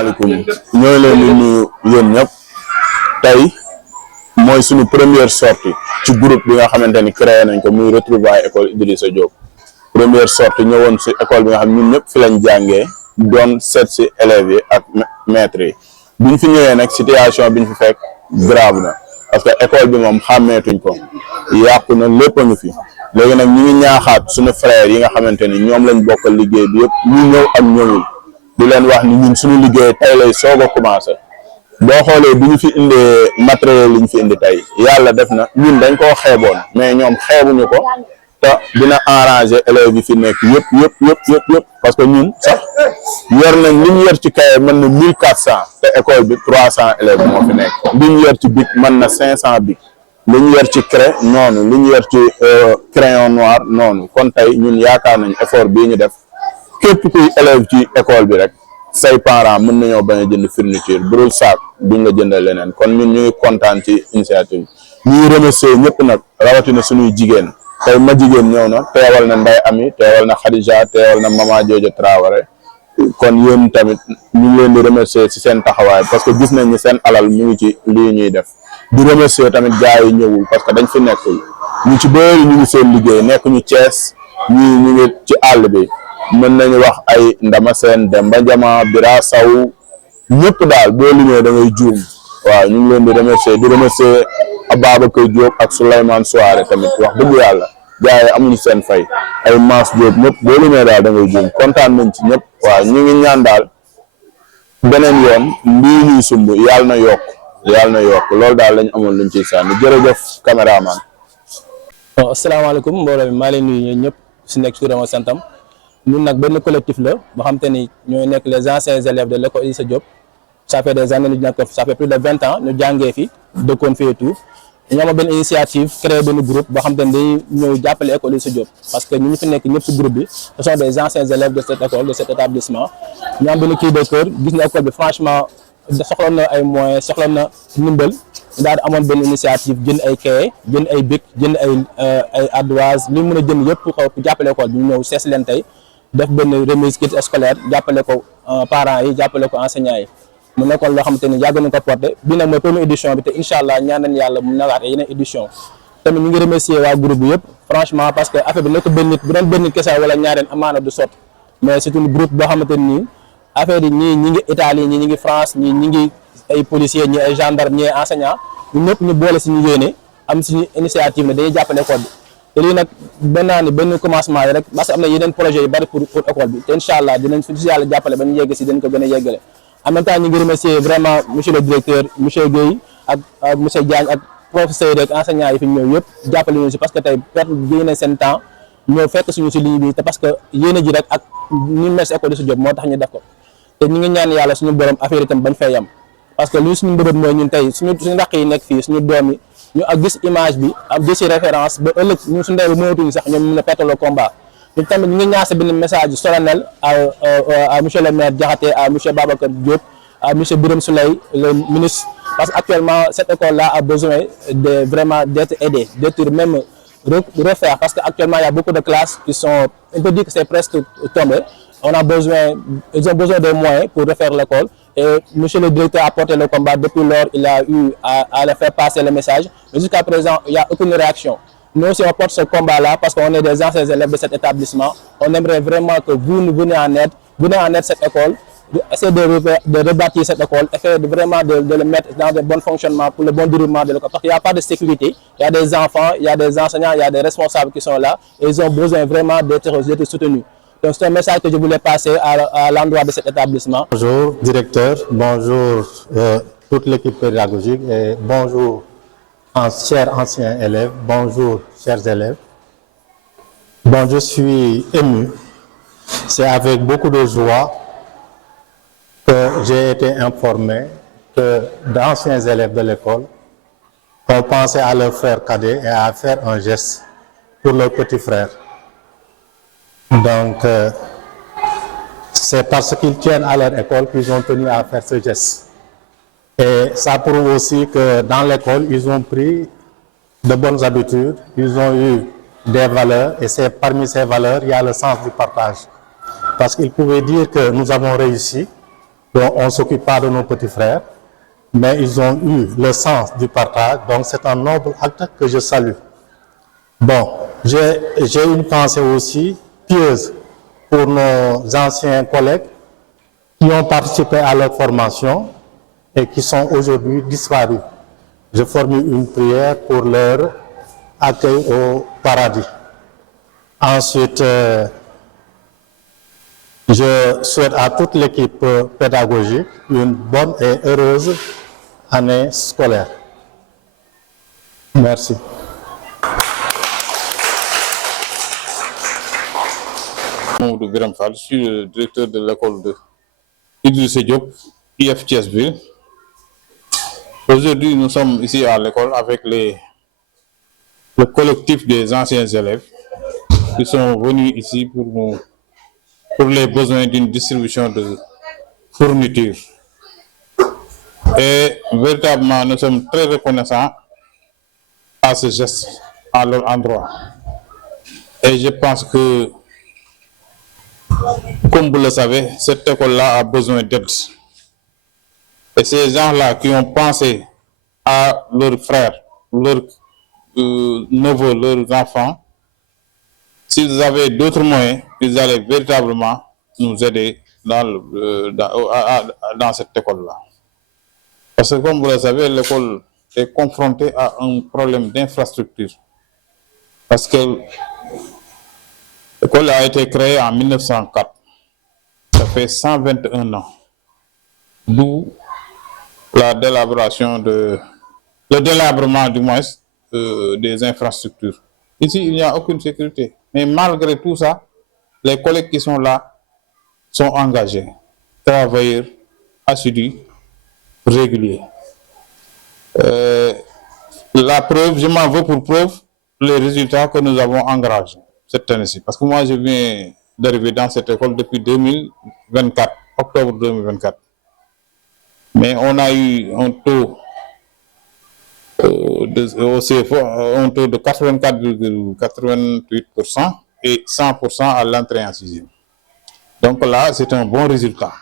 asalaamaaleykum ñoo leen di nuyu yéen ñëpp tey mooy suñu première sortie ci groupe bi nga xamante ni créé nañ ko muy retrouvailles école Idrissa Diop première sortie ñëwoon si école bi nga xam ñun ñëpp fi lañ jàngee doon seet si élèves yi ak maîtres yi biñ fi ñëwee nag situation biñ fi fekk grave na parce que école bi moom xàmmeetuñ ko yàqu na lépp a ngi fi léegi nag ñu ngi ñaaxaat suñu frères yi nga xamante ni ñoom lañ bokkal liggéey bi yëpp ñu ñëw ak ñëwul di leen wax ni ñun suñu liggéey tey lay soog a commencé boo xoolee bi ñu fi indee matériel yi ñu fi indi tey yàlla def na ñun dañ koo xeeboon mais ñoom xeebuñu ko te dina arranger élèves yi fi nekk yëpp parce que ñun sax yor nañ li ñu yor ci cahier mën na 1400 te école bi 300 élèves moo fi nekk li ñu yor ci bic mën na 500 bic li ñu yor ci craie noonu li ñu yor ci crayon noir noonu kon tey ñun yaakaar nañ effort bii ñu def képp kuy élève ci école bi rek say parents mën nañoo bañ a jënd fourniture bu dul saak duñ la jëndal leneen kon ñun ñu ngi kontaan ci initiative bi ñuy remercier ñëpp nag rawatina suñuy jigéen tey ma jigéen ñëw na teewal na Ndeye Ami teewal na Khadija teewal na Mama Jojo Traoré kon yéen tamit ñu ngi leen di remercier ci seen taxawaay parce que gis nañ ni seen alal mu ngi ci lii ñuy def di remercier tamit gars yi ñëwul parce que dañ fi nekkul ñu ci bëri ñu ngi seen liggéey nekk ñu Thiès ñii ñu ngi ci àll bi mën nañu wax ay Ndama Seen Demba Jama Bira Saw ñëpp daal boo limee da ngay juum waaw ñu ngi leen di remercier Ababacar Diop ak Souleymane Souare tamit wax dëgg yàlla gars yi amuñu seen fay ay Mass Diop ñëpp boo limee daal da ngay juum kontaan nañ ci ñëpp waaw ñu ngi ñaan daal beneen yoon lii ñuy sumb yàlla na yokk loolu daal lañ amoon luñ ciy sànni jërëjëf caméraman. bon asalaamaaleykum mbooloo mi maa leen nuyu ñëpp si nekk turam ak santam ñun nag benn collectif la boo xam te ni ñooy nekk les anciens élèves de l'école Idrissa Diop ça fait des années ñu nekk ça fait plus de 20 ans ñu jàngee fi dëkkoon fi et tout ñu amoon benn initiative créé benn groupe boo xam te ni dañuy ñëw jàppale école Idrissa Diop parce que ñu fi nekk ñëpp si groupe bi ce sont des anciens élèves de cette école de cet établissement ñu am benn cri de cœur gis na école bi franchement soxla na ay moyens soxla na ndimbal daal di amoon benn initiative jënd ay cahier jënd ay bic jënd ay ardoise li mu mën a jënd yëpp pour jàppale école bi ñu ñëw sees leen tey def benn remise kit scolaire jàppale ko parents yi jàppale ko enseignants yi mu nekkoon loo xamante ni yàgg nañ ko porté bi nag mooy première édition bi te incha allah ñaan nañ yàlla mu nagaat yeneen édition tamit ñu ngi remercier waa groupe bi yëpp franchement parce que affaire bi nekk benn nit bu doon benn nit kese wala ñaareen amaana du sotti mais c'est un groupe boo xamante ni affaire yi ñii ñi ngi Italie ñii ñi ngi France ñii ñi ngi ay policiers ñii ay gendarme ñii ay enseignants ñun ñëpp ñu boole suñu yéene am suñu initiative ne dañuy jàppale école bi te lii nag benn commencement yi rek parce que am na yeneen projet yu bari pour école bi te incha allah dinañ fi si yàlla jàppale ba ñu yegg si dañ ko gën a yeggale en même temps ñu ngi remercier vraiment monsieur le directeur monsieur Guèye ak monsieur Diagne ak professeurs yi ak enseignants yi fi ñëw yëpp jàppale ñu si parce que tey perte génne na seen temps ñëw fekk suñu si ligne bi te parce que yéene ji rek ak ñu mel si école Idrissa Diop moo tax ñu def ko te ñu ngi ñaan yàlla suñu borom affaire itam bañ fay yam parce que lii suñu mbëbët mooy ñun tey suñu raq yi nekk fii suñu doom yi ñu ak gis image bi am gis référence ba ëllëg ñun suñu ndey ba mënatuñu sax ñoom ñu mën a perte le combat ñu tamit ñu ngi ñaase benn message solennel à monsieur le maire Diakhaté à monsieur Babacar Diop à monsieur Birame Souleye le ministre parce que actuellement cette école là a besoin de vraiment d'être aidée d'être même refaire parce que actuellement il y a beaucoup de classes qui sont on peut dire que c'est presque tombé ils ont besoin de moyens pour refaire l'école et monsieur le directeur a porté le combat depuis lors il a eu à le faire passer le message mais jusqu'à présent il n'y a aucune réaction. Nous aussi on porte ce combat là parce qu'on est des anciens élèves de cet établissement on aimerait vraiment que vous nous venez en aide cette école essayer de rebâtir cette école et faire vraiment de le mettre dans de bons fonctionnements pour le bon déroulement de l'école parce qu'il n'y a pas de sécurité, il y a des enfants, il y a des enseignants, il y a des responsables qui sont là et ils ont besoin vraiment d'être soutenus. Donc c'est un message que je voulais passer à l'endroit de cet établissement. Bonjour directeur, bonjour toute l'équipe pédagogique et bonjour chers anciens élèves, bonjour chers élèves. Bon, je suis ému, c'est avec beaucoup de joie que j'ai été informé que d'anciens élèves de l'école ont pensé à leur frère cadet et à faire un geste pour leur petit frère. Donc, c'est parce qu'ils tiennent à leur école qu'ils ont tenu à faire ce geste. Et ça prouve aussi que dans l'école, ils ont pris de bonnes habitudes, ils ont eu des valeurs et c'est parmi ces valeurs, il y a le sens du partage. Parce qu'ils pouvaient dire que nous avons réussi, Donc, on ne s'occupe pas de nos petits frères, mais ils ont eu le sens du partage. Donc, c'est un noble acte que je salue. Bon, j'ai une pensée aussi pieuse pour nos anciens collègues qui ont participé à leur formation et qui sont aujourd'hui disparus. Je formule une prière pour leur accueil au paradis. Ensuite, je souhaite à toute l'équipe pédagogique une bonne et heureuse année scolaire. Merci. Je suis le directeur de l'école de Idrissa Diop, IF Thiès-Ville. Aujourd'hui, nous sommes ici à l'école avec le collectif des anciens élèves qui sont venus ici pour les besoins d'une distribution de fournitures. Et véritablement, nous sommes très reconnaissants à ce geste à leur endroit. Et je pense que, comme vous le savez, cette école-là a besoin d'aide. Et ces gens-là qui ont pensé à leurs frères, leurs neveux, leurs enfants, s'ils avaient d'autres moyens, ils allaient véritablement nous aider dans cette école-là. Parce que comme vous le savez, l'école est confrontée à un problème d'infrastructure. Parce que l'école a été créée en 1904. Ça fait 121 ans. D'où le délabrement du moins des infrastructures. Ici, il n'y a aucune sécurité. Mais malgré tout ça, les collègues qui sont là sont engagés, travailleurs, assidus, réguliers. La preuve, je m'en veux pour preuve les résultats que nous avons engrangés cette année-ci. Parce que moi, je viens d'arriver dans cette école depuis 2024, octobre 2024. Mais on a eu un taux au CFA, un taux de 84,88% et 100% à l'entrée en sixième. Donc là, c'est un bon résultat.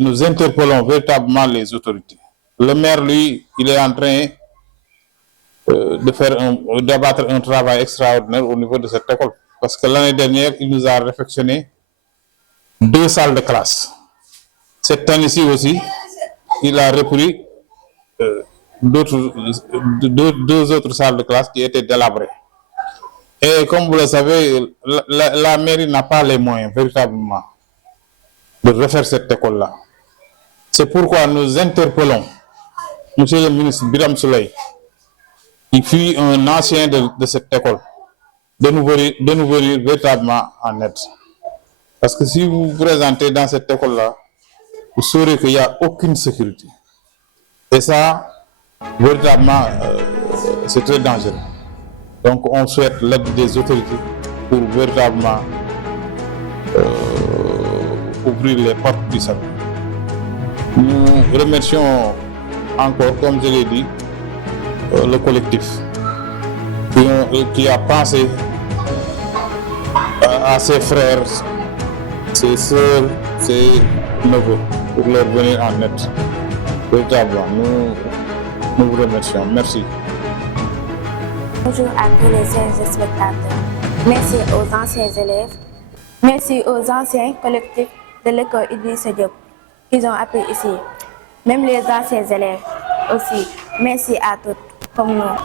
Nous interpellons véritablement les autorités. Le maire, lui, il est en train d'abattre un travail extraordinaire au niveau de cette école. Parce que l'année dernière, il nous a réfectionné 2 salles de classe. Cette année-ci aussi, il a repris deux autres salles de classe qui étaient délabrées. Et comme vous le savez, la mairie n'a pas les moyens véritablement de refaire cette école-là. C'est pourquoi nous interpellons M. le ministre Biram Souley, qui fut un ancien de cette école, de nous venir véritablement en aide. Parce que si vous vous présentez dans cette école-là, vous saurez qu'il n'y a aucune sécurité. Et ça, véritablement, c'est très dangereux. Donc on souhaite l'aide des autorités pour véritablement ouvrir les portes du salut. Nous remercions encore, comme je l'ai dit, le collectif qui a pensé à ses frères, ses soeurs, ses neveux pour leur venir en aide. Véritablement, nous vous remercions. Merci. Bonjour à tous les spectateurs. Merci aux anciens élèves. Merci aux anciens collectifs de l'école Idrissa Diop qui ont appris ici. Même les anciens élèves aussi. Merci à tous comme nous.